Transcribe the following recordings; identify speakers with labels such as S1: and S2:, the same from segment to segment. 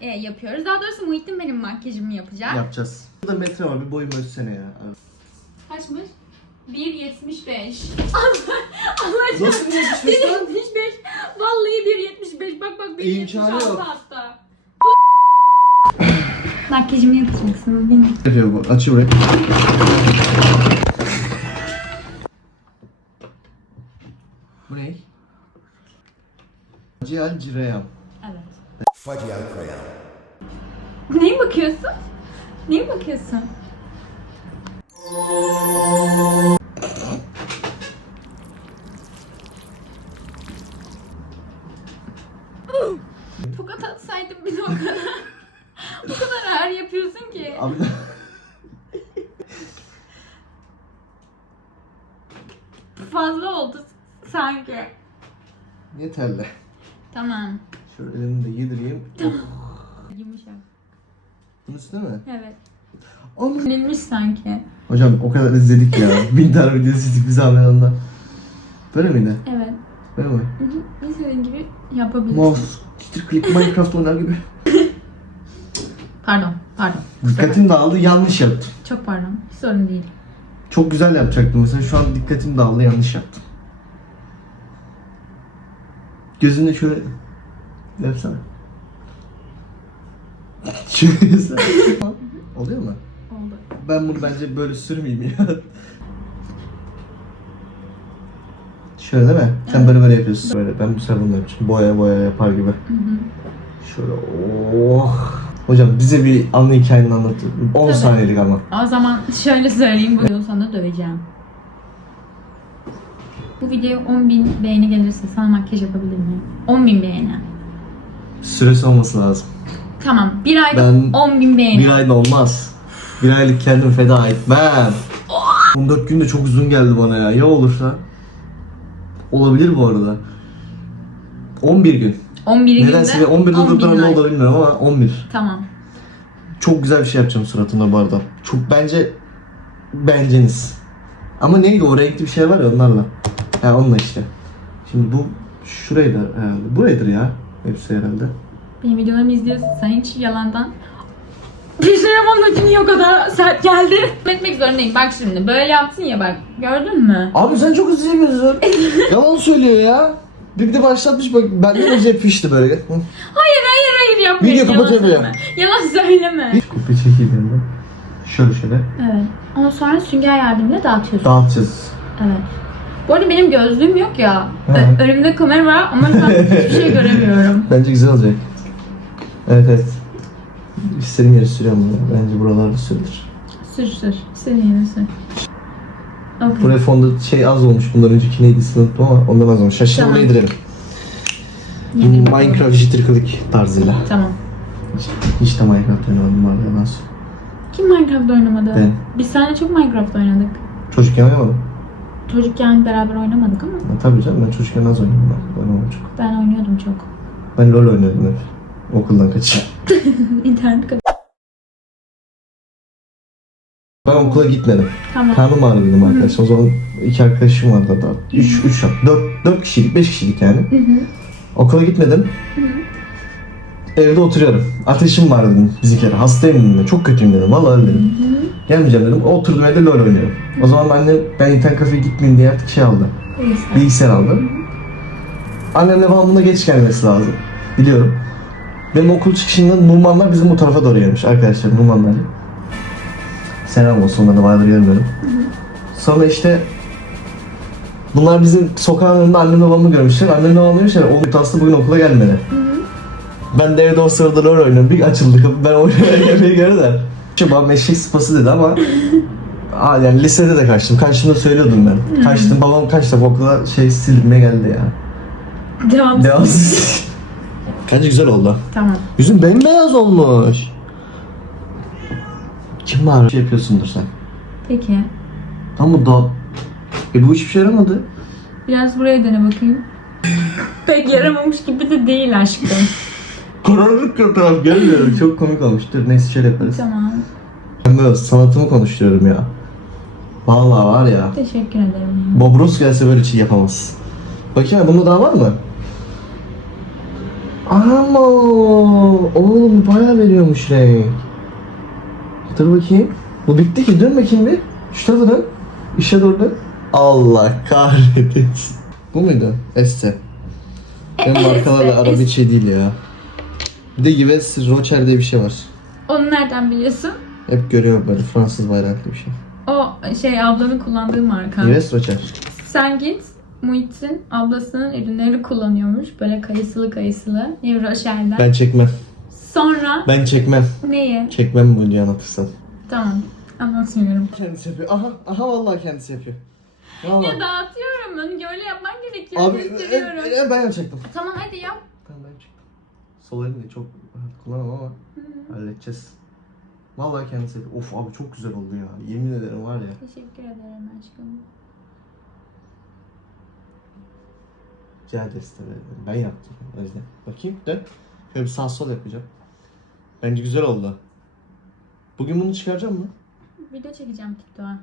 S1: e, yapıyoruz. Daha doğrusu Muhittin benim makyajımı yapacak.
S2: Yapacağız. Burada metre var bir boyum ölçsene ya.
S1: Kaçmış? 1.75. Allah Allah
S2: Nasıl bir 75 lan?
S1: 1.75. Vallahi 1.75. Bak bak
S2: İmkanı
S1: 1.76
S2: yok.
S1: hatta. Makyajımı yapacaksınız değil mi?
S2: Yapıyor bu. Açıyor burayı. Bu ne? Ciğer cireyan.
S3: Facial crayon.
S1: Neye bakıyorsun? Neye bakıyorsun? Tokat atsaydım bir de o kadar. o kadar ağır yapıyorsun ki.
S2: Abi
S1: Fazla oldu sanki.
S2: yeterli.
S1: Tamam.
S2: Şöyle elimi de yedireyim.
S1: Yumuşak.
S2: Bunun üstüne mi?
S1: Evet.
S2: Ama...
S1: Yenilmiş sanki.
S2: Hocam o kadar izledik ya. Bin tane video izledik biz Ahmet'le. Böyle miydi?
S1: Evet.
S2: Böyle mi?
S1: İstediğin gibi yapabilirsin.
S2: Mouse, titir click Minecraft oynar gibi.
S1: Pardon, pardon.
S2: Dikkatim dağıldı yanlış yaptım.
S1: Çok pardon. Hiç sorun değil.
S2: Çok güzel yapacaktım mesela şu an dikkatim dağıldı yanlış yaptım. Gözünü şöyle yapsana. Oluyor mu?
S1: Oldu.
S2: Ben bunu bence böyle sürmeyeyim ya. Şöyle değil mi? Sen böyle böyle yapıyorsun. Böyle ben bu sefer bunu yapacağım. Boya boya yapar gibi.
S1: Hı hı.
S2: Şöyle oh. Hocam bize bir anlı hikayeni anlat. 10
S1: Tabii.
S2: saniyelik ama.
S1: O zaman şöyle söyleyeyim. Bu yıl sana döveceğim. Bu video 10.000 beğeni gelirse sana makyaj yapabilir miyim? 10.000 beğeni.
S2: Süresi olması lazım.
S1: Tamam. Bir ayda
S2: Ben-
S1: 10.000 beğeni.
S2: Bir ayda olmaz. Bir aylık kendimi feda etmem. 14 gün de çok uzun geldi bana ya. Ya olursa? Olabilir bu arada. 11 gün.
S1: 11 günde
S2: Nedense 11
S1: 10.000
S2: durduran ne
S1: like.
S2: olur bilmiyorum ama 11.
S1: Tamam.
S2: Çok güzel bir şey yapacağım suratımda bu arada. Çok bence beğeneceğiniz. Ama neydi o renkli bir şey var ya onlarla. Ha onunla işte. Şimdi bu şuraydı herhalde. Buraydır ya. Hepsi herhalde.
S1: Benim videolarımı izliyorsun. Sen hiç yalandan Pijamamın ucu niye o kadar sert geldi? Etmek zorundayım. Bak şimdi böyle yaptın ya bak. Gördün mü?
S2: Abi sen çok hızlı yapıyorsun. Yalan söylüyor ya. Bir de başlatmış bak benden önce yapıştı böyle.
S1: Hayır hayır hayır yapmayın.
S2: Video
S1: Yalan
S2: kapatıyorum ya.
S1: söyleme. Yalan söyleme.
S2: Çekeyim ben. Şöyle şöyle.
S1: Evet. Ama sonra sünger yardımıyla dağıtıyorsun.
S2: Dağıtacağız.
S1: Evet. Bu arada benim gözlüğüm yok ya. Ö- Önümde kamera var ama an hiçbir şey göremiyorum.
S2: Bence güzel olacak. Evet evet. İstediğim yeri sürüyorum bunu. Bence buralarda sürülür.
S1: Sür sür. Senin yeri sür. Okay.
S2: Buraya fonda şey az olmuş. Bundan önceki neydi unuttum ama ondan az olmuş. Şimdi
S1: Tamam.
S2: buraya indirelim.
S1: Yemin.
S2: Minecraft jitter click tarzıyla.
S1: Tamam.
S2: Hiç, hiç de Minecraft oynamadım var ya nasıl?
S1: Kim Minecraft oynamadı?
S2: Ben.
S1: Biz seninle çok Minecraft oynadık.
S2: Çocukken oynamadım.
S1: Çocukken beraber oynamadık ama
S2: Ya, tabii canım ben çocukken az oynadım. Ben oynamadım çok.
S1: ben oynuyordum çok.
S2: Ben LoL oynuyordum hep. Okuldan kaçıp.
S1: İnternet kafe.
S2: Ben okula gitmedim.
S1: Tamam.
S2: Karnım ağrı dedim arkadaşlar. O zaman iki arkadaşım vardı da. Üç, üç, dört, dört kişiydik, beş kişiydik yani.
S1: Hı hı.
S2: Okula gitmedim. Evde oturuyorum. Ateşim var dedim bir kere. Hastayım dedim. Çok kötüyüm dedim. Vallahi öyle dedim. Gelmeyeceğim dedim. Oturdum evde LoL oynuyorum. O zaman annem ben internet kafeye gitmeyeyim diye artık şey aldı.
S1: Bilgisayar.
S2: Bilgisayar aldı. Annemle babam buna geç gelmesi lazım. Biliyorum. Benim okul çıkışında Numanlar bizim bu tarafa doğru gelmiş arkadaşlar Numanlar. Selam olsun onlara bayağıdır görmüyorum. Sonra işte bunlar bizim sokağın önünde annemle babamı görmüşler. Annemle babam demişler o mutaslı bugün okula gelmedi. Ben de evde o sırada LoL oynuyorum. Bir açıldı kapı. Ben oynamaya gelmeyi göre de. Şu babam eşek sıpası dedi ama Aa, yani lisede de kaçtım. Kaçtığımda söylüyordum ben. Kaçtım. Babam kaç defa okula şey silmeye geldi ya.
S1: Devam.
S2: Devamsız. Bence güzel oldu.
S1: Tamam.
S2: Yüzün bembeyaz olmuş. Kim var? Şey yapıyorsundur sen.
S1: Peki.
S2: Tam bu da... E bu hiçbir şey yaramadı.
S1: Biraz buraya dene bakayım. Pek yaramamış gibi de değil aşkım.
S2: Karanlık taraf gelmiyor. Çok komik olmuş. Dur neyse şöyle yaparız.
S1: tamam.
S2: Ben böyle sanatımı konuşturuyorum ya. Vallahi var ya.
S1: Teşekkür ederim.
S2: Bob Ross gelse böyle şey yapamaz. Bakayım bunda daha var mı? Ama oğlum bayağı veriyormuş renk. Dur bakayım. Bu bitti ki dön bakayım bir. Şu tarafa dön. İşe doğru dön. Allah kahretsin. Bu muydu? Esse. Ben markalarla aram hiç şey değil ya. Bir de Yves Rocher diye bir şey var.
S1: Onu nereden biliyorsun?
S2: Hep görüyorum böyle Fransız bayraklı bir şey.
S1: O şey ablanın kullandığı marka.
S2: Yves Rocher.
S1: Sen git Muhittin ablasının ürünleri kullanıyormuş. Böyle kayısılı kayısılı. Yves Rochel'den.
S2: Ben çekmem.
S1: Sonra
S2: Ben çekmem.
S1: neyi?
S2: Çekmem bunu diye anlatırsan.
S1: Tamam. Anlatmıyorum.
S2: Kendisi yapıyor. Aha, aha vallahi kendisi yapıyor. Vallahi.
S1: Ya dağıtıyorum. Öyle yapman gerekiyor.
S2: Abi e, e, ben yapacaktım.
S1: Tamam hadi yap.
S2: Sol elini de çok rahat kullanamam ama halledeceğiz. Vallahi kendisi. Of abi çok güzel oldu ya. Yemin ederim var ya.
S1: Teşekkür ederim aşkım.
S2: Rica tabii. Ben yaptım o yüzden. Bakayım dön. Şöyle bir sağ sol yapacağım. Bence güzel oldu. Bugün bunu çıkaracağım mı?
S1: Video çekeceğim TikTok'a.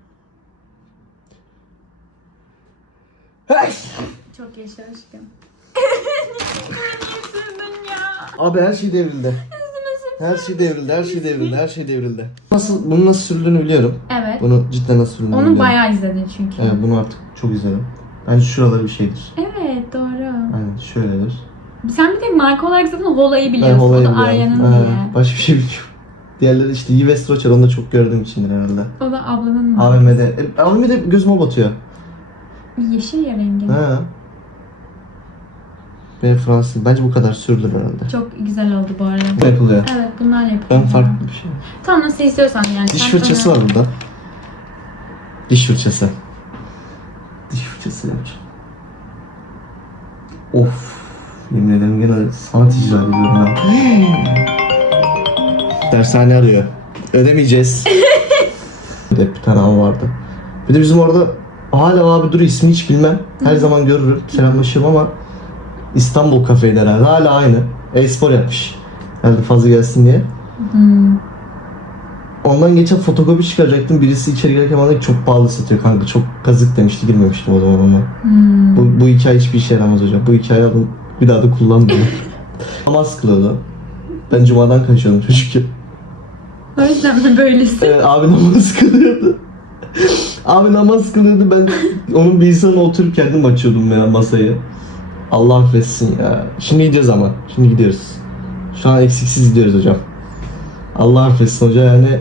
S1: Çok yaşa aşkım.
S2: Abi her şey devrildi. Her şey devrildi, her şey devrildi, her şey devrildi. Nasıl, bunu nasıl sürüldüğünü biliyorum.
S1: Evet.
S2: Bunu cidden nasıl sürüldüğünü
S1: Onu
S2: biliyorum.
S1: bayağı izledin çünkü.
S2: Evet bunu artık çok izledim. Bence şuraları bir şeydir.
S1: Evet doğru.
S2: Aynen şöyledir.
S1: Sen bir tek marka olarak zaten Hola'yı
S2: Ben
S1: biliyorsun.
S2: olayı
S1: o da
S2: biliyorum.
S1: Arya'nın diye.
S2: Başka bir şey bilmiyorum. Diğerleri işte Yves Rocher onu da çok gördüğüm içindir herhalde.
S1: O da ablanın mı?
S2: AVM'de. E, AVM'de gözüme batıyor.
S1: Yeşil ya rengi.
S2: Ha. Ben Fransız. Bence bu kadar sürdür herhalde.
S1: Çok güzel oldu bu arada.
S2: Bu yapılıyor.
S1: Evet bunlar yapılıyor.
S2: Ben farklı bir şey.
S1: Tam nasıl istiyorsan yani.
S2: Diş
S1: Sen
S2: fırçası var burada. Diş fırçası. Diş fırçası yapacağım. Of. Yemin ederim gene sanat icra ediyorum ya. Dershane arıyor. Ödemeyeceğiz. bir de bir tane vardı. Bir de bizim orada hala abi dur ismini hiç bilmem. Her zaman görürüm, selamlaşırım ama İstanbul kafeydi herhalde. Hala aynı. E-spor yapmış. Herhalde fazla gelsin diye.
S1: Hmm.
S2: Ondan geçen fotokopi çıkaracaktım. Birisi içeri girerken bana çok pahalı satıyor kanka. Çok kazık demişti. Girmemiştim o zaman ama.
S1: Hmm.
S2: Bu, bu hikaye hiçbir işe yaramaz hocam. Bu hikaye alın bir daha da kullanmayın. Namaz kılıyordu. Ben cumadan kaçıyordum çocukken.
S1: O yüzden mi böylesin?
S2: Evet, abi namaz kılıyordu. abi namaz kılıyordu. Ben onun bilgisayarına oturup kendim açıyordum ya masayı. Allah affetsin ya. Şimdi gideceğiz ama. Şimdi gidiyoruz. Şu an eksiksiz gidiyoruz hocam. Allah affetsin hoca yani.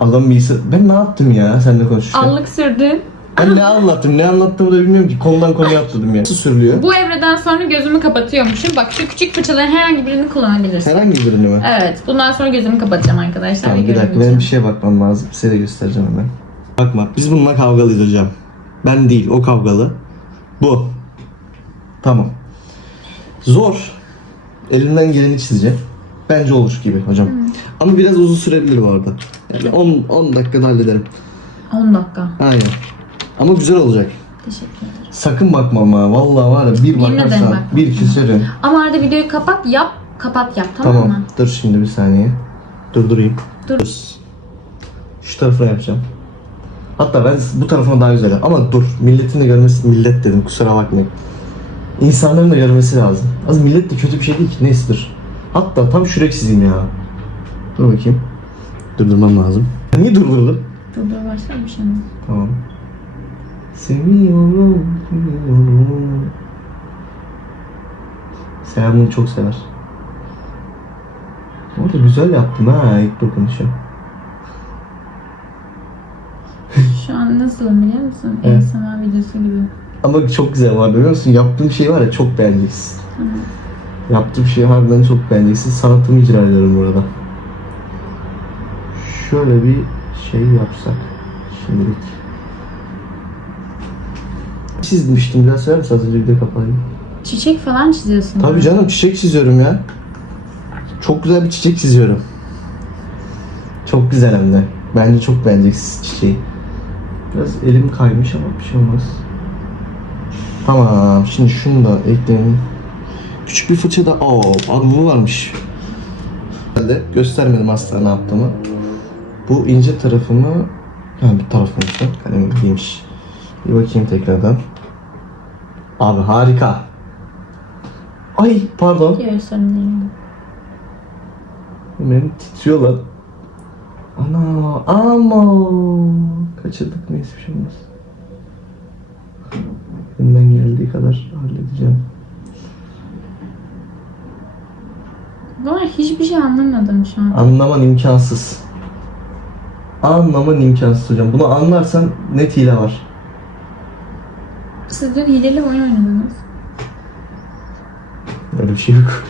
S2: Adam bilgisayar... Ben ne yaptım ya seninle konuşurken?
S1: Allık sürdün.
S2: Ben ne anlattım, ne anlattığımı da bilmiyorum ki. Konudan konuya atladım ya. Nasıl sürülüyor?
S1: Bu evreden sonra gözümü kapatıyormuşum. Bak şu küçük fırçaların herhangi birini kullanabilirsin.
S2: Herhangi birini mi?
S1: Evet. Bundan sonra gözümü kapatacağım arkadaşlar.
S2: Tamam bir dakika benim bir şeye bakmam lazım. Size de göstereceğim hemen. Bakma biz bununla kavgalıyız hocam. Ben değil o kavgalı. Bu. Tamam. Zor. Elimden geleni çizeceğim. Bence olur gibi hocam. Ama biraz uzun sürebilir bu arada. Yani 10 10 dakikada hallederim.
S1: 10 dakika.
S2: Aynen. Ama güzel olacak.
S1: Teşekkür ederim.
S2: Sakın bakmam ha. Vallahi var ya bir
S1: Yemin ederim
S2: bakarsan
S1: bakmam.
S2: bir küserim.
S1: Ama arada videoyu kapat yap. Kapat yap tamam,
S2: Tamam.
S1: mı?
S2: Dur şimdi bir saniye. Durdurayım.
S1: Dur.
S2: Şu tarafına yapacağım. Hatta ben bu tarafına daha güzel. Ama dur. Milletin de görmesi millet dedim kusura bakmayın. İnsanların da görmesi lazım. Az millet de kötü bir şey değil ki. Neyse dur. Hatta tam çizeyim ya. Dur bakayım. Durdurmam lazım. Niye durdurdun?
S1: Dur dur başlamış ama.
S2: Tamam. Seviyorum, seviyorum. Selam bunu çok sever. Bu arada güzel yaptım ha ilk dokunuşu.
S1: Şu an nasılım biliyor musun?
S2: Evet.
S1: ASMR videosu gibi.
S2: Ama çok güzel var biliyor musun? Yaptığım şey var ya çok beğeneceksin. Yaptığım şeyi harbiden çok beğeneceksin. Sanatımı icra ediyorum burada. Şöyle bir şey yapsak şimdilik. Çizmiştim biraz söyler misin? Az önce video kapatayım.
S1: Çiçek falan çiziyorsun.
S2: Tabii canım çiçek çiziyorum ya. Çok güzel bir çiçek çiziyorum. Çok güzel hem de. Bence çok beğeneceksin çiçeği. Biraz elim kaymış ama bir şey olmaz. Tamam şimdi şunu da ekleyelim. Küçük bir fırça da Oo, abi bu varmış. Herhalde göstermedim asla ne yaptığımı. Bu ince tarafımı ha bu tarafını işte kalem değilmiş. Bir bakayım tekrardan. Abi harika. Ay pardon.
S1: Yok sorun değil.
S2: Benim titriyor lan. Ana ama kaçırdık neyse bir şey olmaz. Elimden geldiği kadar halledeceğim.
S1: Valla hiçbir şey anlamadım şu an.
S2: Anlaman imkansız. Anlaman imkansız hocam. Bunu anlarsan net hile var.
S1: Siz dün hileli oyun oynadınız.
S2: Öyle bir şey yok.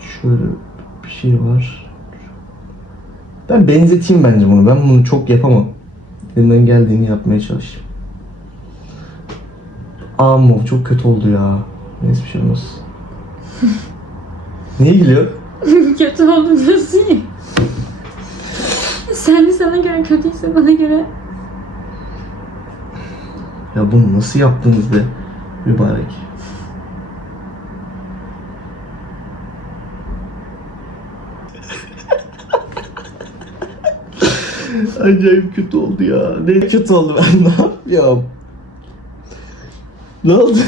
S2: Şöyle bir şey var. Ben benzeteyim bence bunu. Ben bunu çok yapamam. Elimden geldiğini yapmaya çalışayım. Ama çok kötü oldu ya. Neyse bir şey olmaz. Niye gülüyor?
S1: Kötü oldu diyorsun ya. Sen de sana göre kötüyse bana göre
S2: Ya bunu nasıl yaptınız be mübarek? Acayip kötü oldu ya. Ne kötü oldu ben ne yapıyorum? Ne oldu?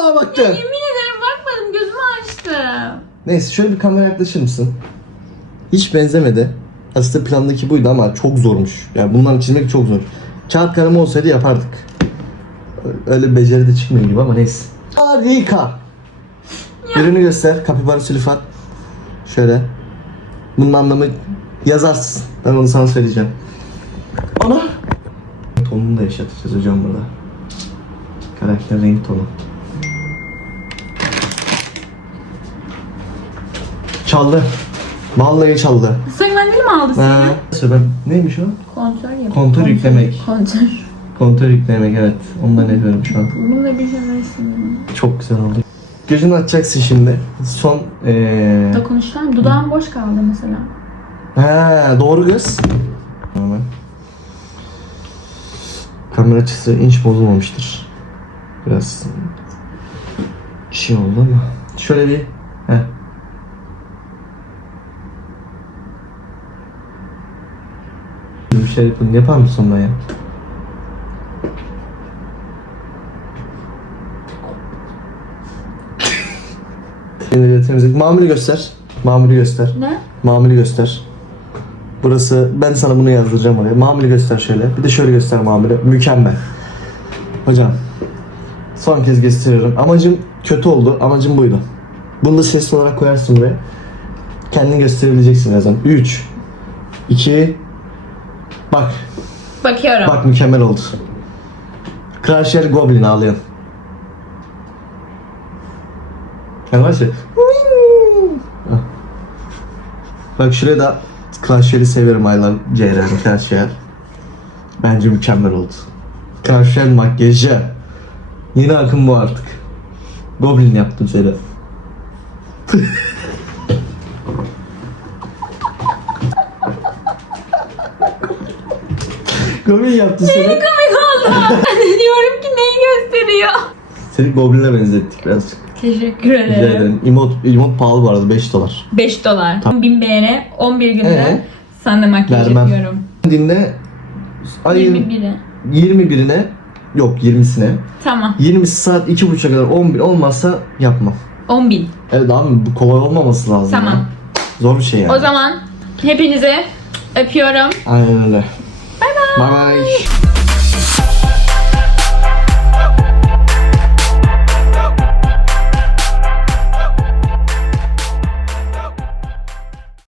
S2: Aa baktın.
S1: Yemin ederim bakmadım gözümü açtım.
S2: Neyse şöyle bir kamera yaklaşır mısın? Hiç benzemedi. Aslında plandaki buydu ama çok zormuş. Yani bunları çizmek çok zor. Kağıt kalem olsaydı yapardık. Öyle beceri de çıkmıyor gibi ama neyse. Harika. Birini göster. Kapibara sülfat. Şöyle. Bunun anlamı yazarsın. Ben onu sana söyleyeceğim. Ana. Tonunu da yaşatacağız hocam burada. Karakter renk tonu. Çaldı. Vallahi çaldı.
S1: Mendil mi aldın
S2: Ha.
S1: seni?
S2: Ben, neymiş o?
S1: Kontör yap.
S2: Kontör yüklemek.
S1: Kontör.
S2: Kontör yüklemek evet. Ondan yapıyorum şu an.
S1: Bunu da bir versin.
S2: Çok güzel oldu. Gözünü açacaksın şimdi. Son ee...
S1: Dokunuşlar. Dudağım boş kaldı mesela.
S2: He, doğru göz. Hemen. Kamera açısı inç bozulmamıştır. Biraz şey oldu ama. Şöyle bir he. Bir şey yapın. Yapar mısın ben ya? Yine de temizlik. Mamülü göster. Mamülü göster.
S1: Ne?
S2: Mamülü göster. Burası ben sana bunu yazdıracağım oraya. Mamülü göster şöyle. Bir de şöyle göster mamülü. Mükemmel. Hocam. Son kez gösteriyorum. Amacım kötü oldu. Amacım buydu. Bunu da sesli olarak koyarsın buraya. Kendini gösterebileceksin birazdan. 3 2 Bak.
S1: Bakıyorum.
S2: Bak mükemmel oldu. Crusher Goblin ağlayan. Yani var ya. Bak şuraya da Crusher'i severim aylar Ceyran Crusher. Bence mükemmel oldu. Crusher makyajı. Yeni akım bu artık. Goblin yaptım söyle. Goblin yaptım seni.
S1: Komik oldu. Diyorum ki neyi gösteriyor?
S2: Seni Goblin'e benzettik birazcık.
S1: Teşekkür
S2: Rica
S1: ederim.
S2: ederim. Emot, emot pahalı bu arada 5 dolar.
S1: 5 dolar. 1000 BR 11 günde
S2: Ee?
S1: sana makyaj
S2: Vermem.
S1: yapıyorum.
S2: Dinle ayın
S1: 21'e.
S2: 21'ine yok 20'sine
S1: Tamam.
S2: 20 saat 2.30'a kadar 11 olmazsa yapma.
S1: 10 bin.
S2: Evet abi bu kolay olmaması lazım.
S1: Tamam.
S2: ya. Zor bir şey yani.
S1: O zaman hepinize öpüyorum.
S2: Aynen öyle. Bye bye. Bye bye.